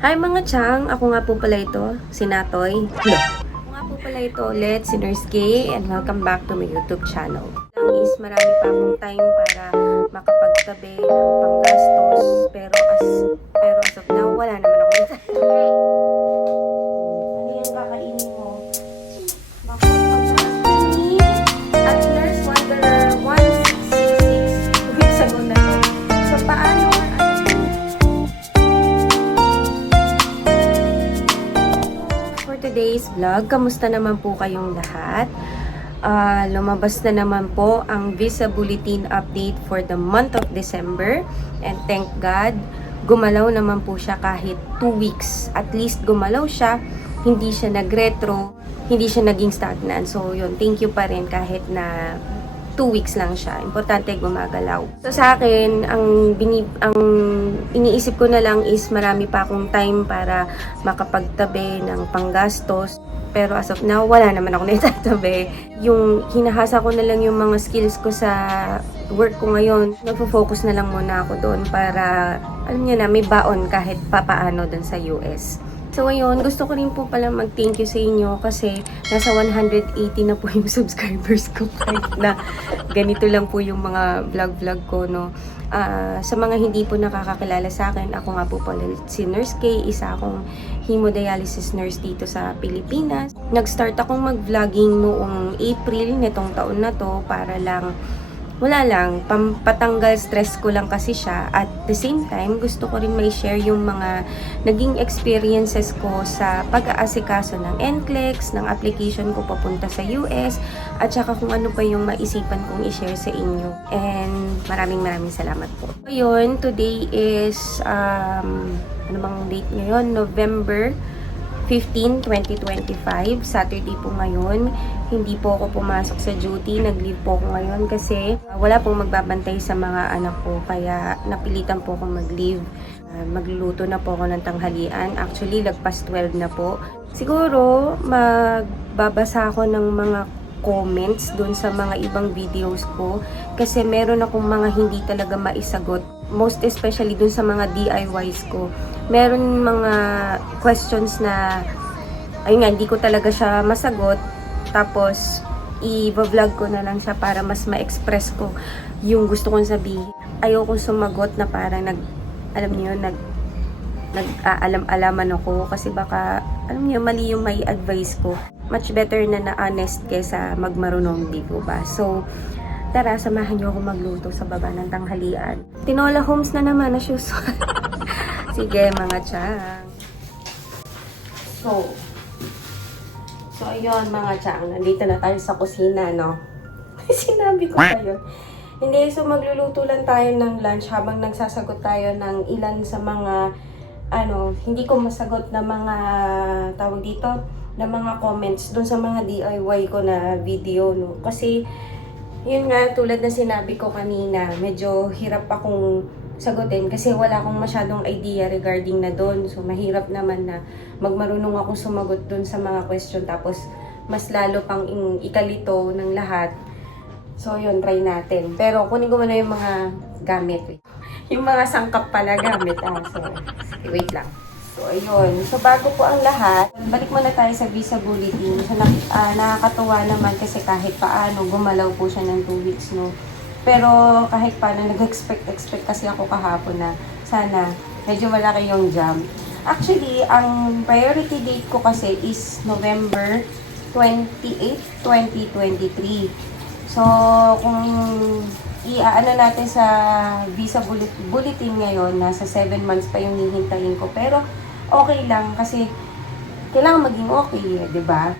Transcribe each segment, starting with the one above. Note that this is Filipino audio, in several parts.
Hi mga chang! Ako nga po pala ito, si Natoy. Ako nga po pala ito ulit, si Nurse Kay, and welcome back to my YouTube channel. Lang is marami pa akong time para makapagtabi ng panggastos, pero as of now, wala naman ako dito. Ano yan kakainin mo? Bako, pagkakasini at Nurse Wanderer 1666 weeks ago na to. So, paano? Today's vlog, kamusta naman po kayong lahat? Lumabas na naman po ang Visa Bulletin update for the month of December, and thank God, gumalaw naman po siya kahit 2 weeks. At least gumalaw siya, hindi siya nag-retro, hindi siya naging stagnant. So yun, thank you pa rin kahit na 2 weeks lang siya. Importante gumagalaw. So sa akin, ang iniisip ko na lang is marami pa akong time para makapagtabi ng panggastos. Pero as of now, wala naman ako naitatabi. Yung hinahasa ko na lang yung mga skills ko sa work ko ngayon. Nagpo-focus na lang muna ako doon para, alam niyo na, may baon kahit papaano doon sa US. So ayun, gusto ko rin po pala mag-thank you sa inyo kasi nasa 180 na po yung subscribers ko kahit na ganito lang po yung mga vlog ko, no. Sa mga hindi po nakakakilala sa akin, ako nga po pala si Nurse Kay, isa akong hemodialysis nurse dito sa Pilipinas. Nag-start akong mag-vlogging noong April nitong taon na to para lang wala lang, pampatanggal stress ko lang kasi siya. At the same time, gusto ko rin may share yung mga naging experiences ko sa pag-aasikaso ng NCLEX, ng application ko papunta sa US, at saka kung ano pa yung maisipan kong i-share sa inyo. And maraming salamat po. Ngayon, today is, ano bang date ngayon? November 15, 2025. Saturday po ngayon. Hindi po ako pumasok sa duty. Nag-leave po ako ngayon kasi wala pong magbabantay sa mga anak ko. Kaya napilitan po ako mag-leave. Magluluto na po ako ng tanghalian. Actually, lagpas 12 na po. Siguro, magbabasa ako ng mga comments dun sa mga ibang videos ko. Kasi meron akong mga hindi talaga maisagot. Most especially dun sa mga DIYs ko. Meron mga questions na ayun nga, hindi ko talaga siya masagot. Tapos i-vlog ko na lang siya para mas ma-express ko yung gusto kong sabihin. Ayoko sumagot na parang alam niyo, nag-aalam-alaman ako kasi baka alam niyo, mali yung may advice ko. Much better na honest kaysa magmarunong, di po ba? So tara, samahan niyo ako magluto sa baba ng tanghalian. Tinola Homes na naman, as usual. Sige, mga chang. So ayun, mga chang. Nandito na tayo sa kusina, no? Sinabi ko kayo. Hindi, so magluluto lang tayo ng lunch habang nagsasagot tayo ng ilan sa mga, hindi ko masagot na mga, tawag dito, na mga comments dun sa mga DIY ko na video, no? Kasi, yun nga, tulad na sinabi ko kanina, medyo hirap akong sagutin kasi wala akong masyadong idea regarding na doon. So, mahirap naman na magmarunong akong sumagot doon sa mga question tapos mas lalo pang ikalito ng lahat. So, yun, try natin. Pero, kunin ko muna yung mga gamit. Yung mga sangkap pala gamit. So, wait lang. So, ayun. So, bago po ang lahat, balik muna tayo sa Visa Bulletin. So, nakakatuwa naman kasi kahit paano, gumalaw po siya ng 2 weeks, no? Pero kahit paano, nag-expect kasi ako kahapon na sana medyo wala kayong jam. Actually, ang priority date ko kasi is November 28, 2023. So, kung iaano natin sa Visa Bulletin ngayon, nasa 7 months pa yung hihintayin ko. Pero okay lang kasi kailangan maging okay, di ba?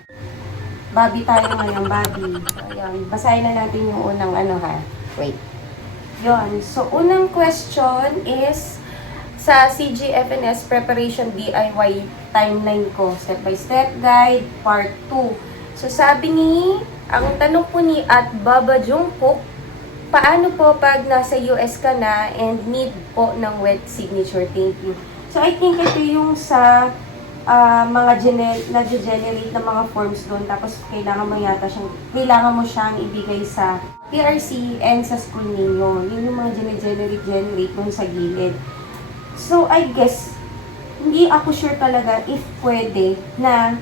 Bobby tayo ngayon, Bobby. So, ayan. Basahin na natin yung unang Wait. Yun. So, unang question is sa CGFNS Preparation DIY timeline ko. Step by step guide, part 2. So, sabi ang tanong po ni Baba Jungkook, paano po pag nasa US ka na and need po ng wet signature? Thank you. So, I think ito yung sa mga nag-generate ng mga forms doon, tapos kailangan mo siyang ibigay sa PRC and sa school ninyo. Yun yung mga generate doon sa gilid. So, I guess, hindi hindi ako sure talaga if pwede na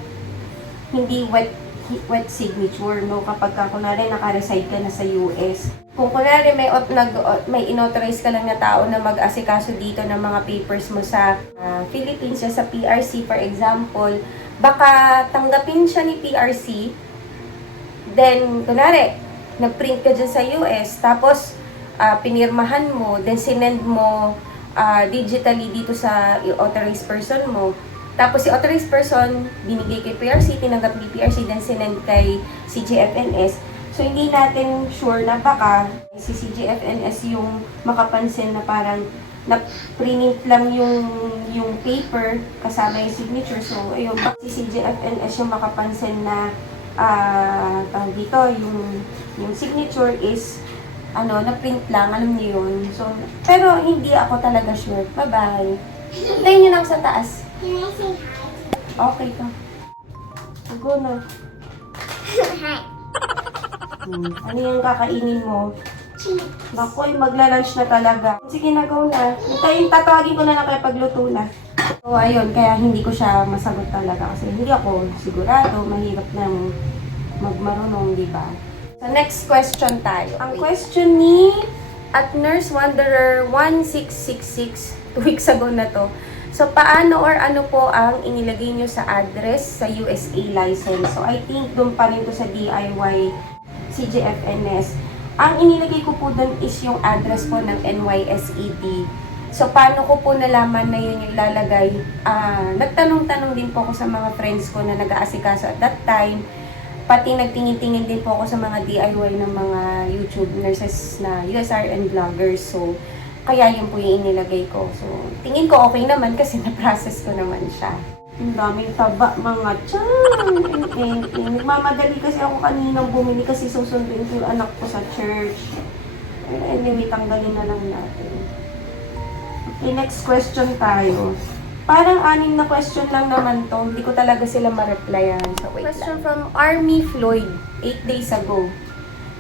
hindi wet signature, no? Kapag ka, kunwari, naka-reside ka na sa US. Kung kunwari, may inauthorize ka lang na tao na mag-asikaso dito ng mga papers mo sa Philippines, sa PRC, for example, baka tanggapin siya ni PRC, then, kunwari, nag-print ka dyan sa US, tapos, pinirmahan mo, then sinend mo digitally dito sa authorized person mo. Tapos si authorized person, binigay kay PRC, tinanggap ni PRC, then sinend kay CGFNS. So, hindi natin sure na baka si CGFNS yung makapansin na parang na-print lang yung paper kasama yung signature. So, ayun, si CGFNS yung makapansin na dito, yung signature is na-print lang, alam niyo yun. So, pero hindi ako talaga sure. Bye-bye. Hintayin niyo na ako sa taas. Can I say hi? Okay ka. Go na. Hi. Ano yung kakainin mo? Cheese. Nakoy, magla-lunch na talaga. Sige na, go na. Hintayin, tatawagin ko na lang kayo pagluto na. So, ayun, kaya hindi ko siya masagot talaga kasi hindi ako sigurado, mahirap nang magmarunong, di ba? So, next question tayo. Ang question ni at Nurse Wanderer 1666, 2 weeks ago na to. So, paano or ano po ang inilagay nyo sa address sa USA license? So, I think doon pa rin to sa DIY CGFNS. Ang inilagay ko po doon is yung address po ng NYSED. So, paano ko po nalaman na yun yung ilalagay? Nagtanong-tanong din po ako sa mga friends ko na nag-aasikaso at that time. Pati nagtingin-tingin din po ako sa mga DIY ng mga YouTube nurses na USRN vloggers. So, kaya yun po yung inilagay ko. So, tingin ko okay naman kasi na-process ko naman siya. Ang daming taba, mga tiyan. Nagmamadali kasi ako kaninang bumili kasi susunduin ko yung anak ko sa church. Anyway, tanggalin na lang natin. Okay, next question tayo. Parang 6 na question lang naman to. Hindi ko talaga sila ma-replyan. So, wait question lang. From Army Floyd, 8 days ago.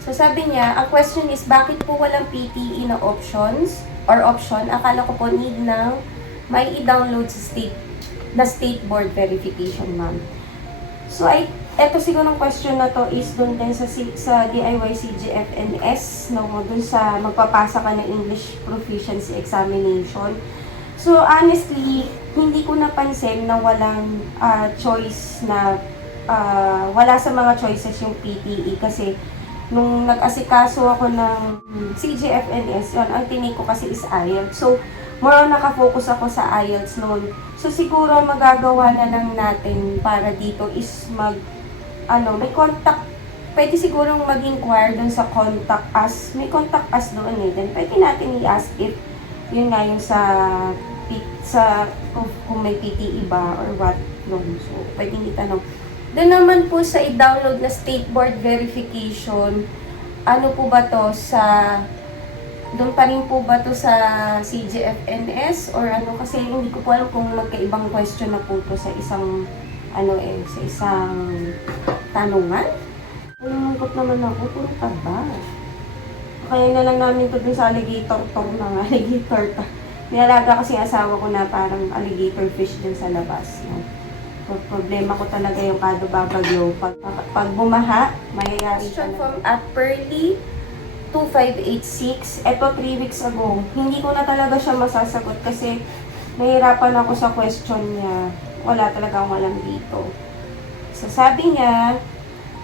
So, sabi niya, ang question is, bakit po walang PTE na options or option? Akala ko po need ng may i-download sa state board verification, ma'am. So, eto siguro ng question na to is dun din sa DIY CGFNS, no, dun sa magpapasa ka ng English Proficiency Examination. So, honestly, hindi ko napansin na walang choice na, wala sa mga choices yung PTE kasi nung nag-asikaso ako ng CGFNS, yun, ang tinig ko kasi is IELTS. So, more on nakafocus ako sa IELTS noon. So, siguro magagawa na lang natin para dito is may contact, pwede siguro mag-inquire dun sa contact us. May contact us doon eh. Then, pwede natin i-ask if yun nga yung kung may PTE ba or what. No. So, pwede itanong. Doon naman po sa i-download na state board verification, ano po ba to doon pa rin po ba to sa CGFNS or ano? Kasi hindi ko po alam kung magkaibang question na po to sa isang sa isang tanungan. Nalungkot naman ako, puro taba. Kaya na lang namin ito dun sa alligator Nialaga kasi asawa ko na parang alligator fish din sa labas. No? Problema ko talaga yung kado babagyo. Pag bumaha, mayayari ka na. From at Pearly 2586, eto 3 weeks ago. Hindi ko na talaga siya masasagot kasi nahirapan ako sa question niya. Wala talagang walang dito. So sabi niya,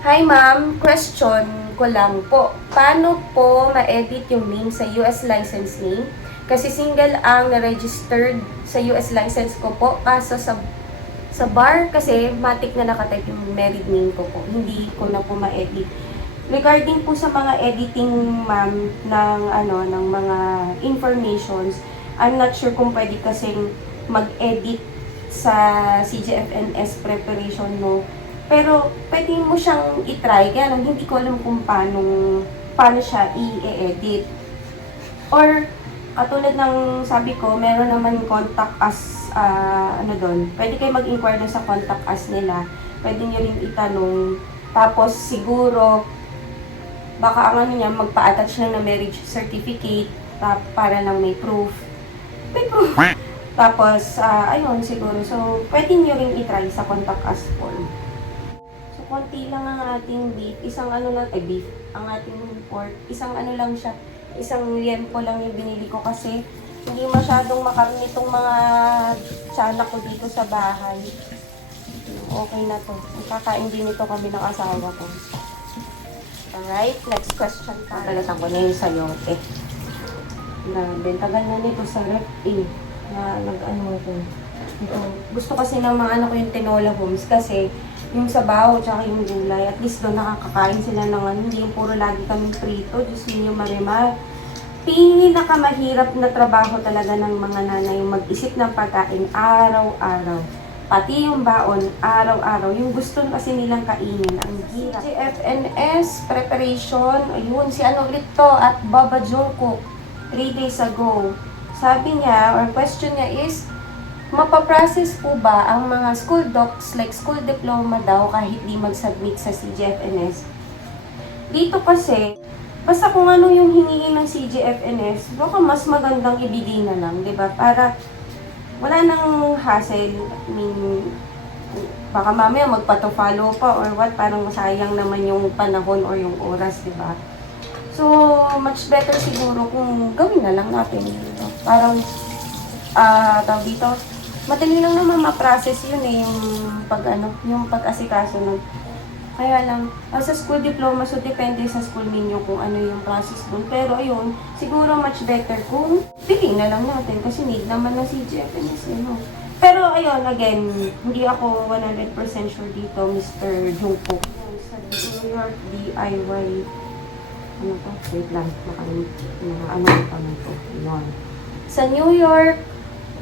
hi ma'am, question ko lang po. Paano po ma-edit yung name sa US license name? Kasi single ang na-registered sa US license ko po. Kaso sa bar kasi matik na nakatype yung married name ko po. Hindi ko na po ma-edit. Regarding po sa mga editing ma'am ng mga informations, I'm not sure kung pwede kasing mag-edit sa CGFNS preparation mo. Pero pwede mo siyang i-try. Kaya lang hindi ko alam kung paano siya i-edit. Or katulad ng sabi ko, meron naman contact us, doon. Pwede kayo mag-inquire doon sa contact us nila. Pwede nyo rin itanong. Tapos, siguro, baka ang niya, magpa-attach lang na marriage certificate para lang may proof. May proof. Tapos, ayun, siguro. So, pwede nyo rin itry sa contact us form. So, konti lang ang ating beef. Isang ano lang, beef. Ang ating pork. Isang ano lang siya. Isang liempo lang yung binili ko kasi hindi masyadong makarni itong mga tiyanak ko dito sa bahay. Okay na to. Kakain din ito kami ng asawa ko. Alright, next question pa. Talasan ko na yung sayote. Tagal na nito sa rep na nag-ano ito. Gusto kasi ng mga anak ko yung tinola homes kasi yung sabaw tsaka yung gulay, at least doon nakakakain sila ng ano, hindi yung puro lagi kami prito, Diyos ninyo marimar. Pinakamahirap na trabaho talaga ng mga nanay yung mag-isip ng pagkain araw-araw. Pati yung baon, araw-araw. Yung gusto kasi nilang kainin, ang hirap. GFNS preparation, ayun, si ano ulit to, at Baba Jungkook, 3 days ago. Sabi niya, or question niya is, mapaprocess po ba ang mga school docs, like school diploma daw, kahit di mag-submit sa CGFNS? Dito kasi, basta kung ano yung hingiin ng CGFNS, baka mas magandang ibigay na lang, di ba? Para wala nang hassle. I mean, baka mamaya magpato-follow pa or what, parang masayang naman yung panahon or yung oras, di ba? So, much better siguro kung gawin na lang natin. Parang, tawag dito, madali lang naman ma-process yun yung pag-asikaso nun. Kaya lang, sa school diploma, so depende sa school ninyo kung ano yung process dun. Pero ayun, siguro much better kung piliin na lang natin kasi need naman na si GFNS, Pero ayun, again, hindi ako 100% sure dito, Mr. Jungkook. Sa New York DIY, ano to? Wait lang, ano to? Yun. Sa New York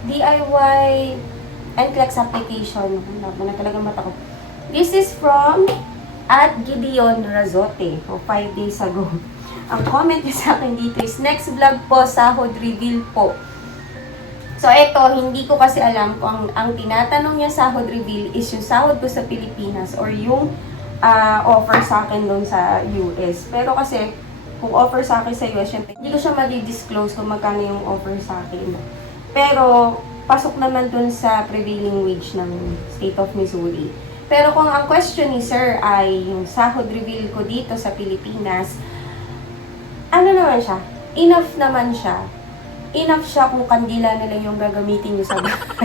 DIY NCLEX application, wala na talaga mata ko. This is from at Gideon Razote, 5 days ago. Ang comment niya sa akin dito is, next vlog po, sahod reveal po. So, eto, hindi ko kasi alam kung ang tinatanong niya sahod reveal is yung sahod ko sa Pilipinas or yung offer sa akin doon sa US. Pero kasi, kung offer sa akin sa US, syempre, hindi ko siya madi-disclose kung magkano yung offer sa akin. Pero, pasok naman doon sa prevailing wage ng State of Missouri. Pero kung ang question ni Sir ay yung sahod reveal ko dito sa Pilipinas, ano naman siya? Enough naman siya. Enough siya kung kandila na lang yung gagamitin nyo sa bahay.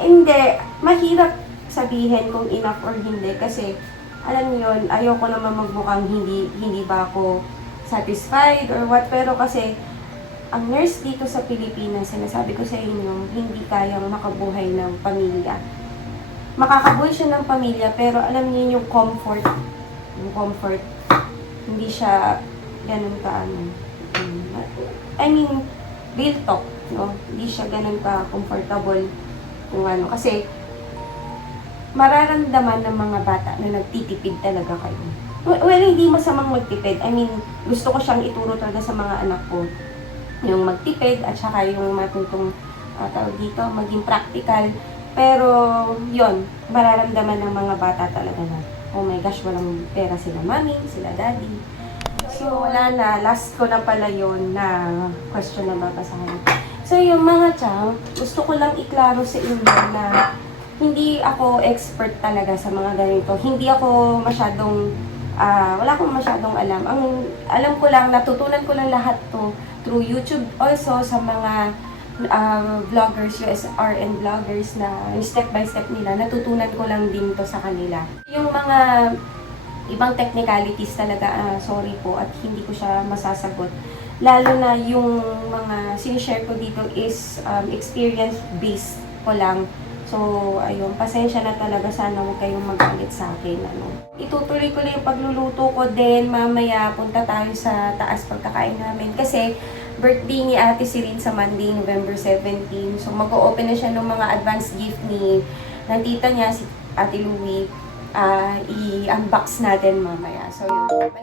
Hindi. Mahirap sabihin kung enough or hindi kasi alam niyo yun, ayoko naman magmukhang hindi ba ako satisfied or what, pero kasi ang nurse dito sa Pilipinas, sinasabi ko sa inyo, hindi kayang makabuhay ng pamilya. Makakabuhay siya ng pamilya, pero alam niyo yung comfort, hindi siya ganun kaano. I mean, real talk, no? Hindi siya ganun ka-comfortable kung ano. Kasi, mararamdaman ng mga bata na nagtitipid talaga kayo. Well, hindi masamang magtipid. I mean, gusto ko siyang ituro talaga sa mga anak ko. Yung magtipid at saka yung matutong tawag dito, maging practical. Pero, yon mararamdaman ng mga bata talaga na, oh my gosh, walang pera sila mami, sila daddy. So, wala na. Last ko na pala yun na question na babasahin. So, yung mga chang, gusto ko lang iklaro sa inyo na hindi ako expert talaga sa mga ganito. Hindi ako masyadong, wala akong masyadong alam. Ang alam ko lang, natutunan ko lang lahat to through YouTube. Also, sa mga vloggers, USRN vloggers na step by step nila, natutunan ko lang din to sa kanila. Yung mga ibang technicalities talaga, sorry po, at hindi ko siya masasagot. Lalo na yung mga sinishare ko dito is experience-based ko lang. So, ayun, pasensya na talaga, sana huwag kayong magalit sa akin. Itutuloy ko lang yung pagluluto ko din. Mamaya, punta tayo sa taas pagkakain namin. Kasi, birthday ni Ate Sirin sa Monday, November 17. So, mag-o-open na siya ng mga advance gift ng tita niya, si Ate Louie. I-unbox natin mamaya. So, yun.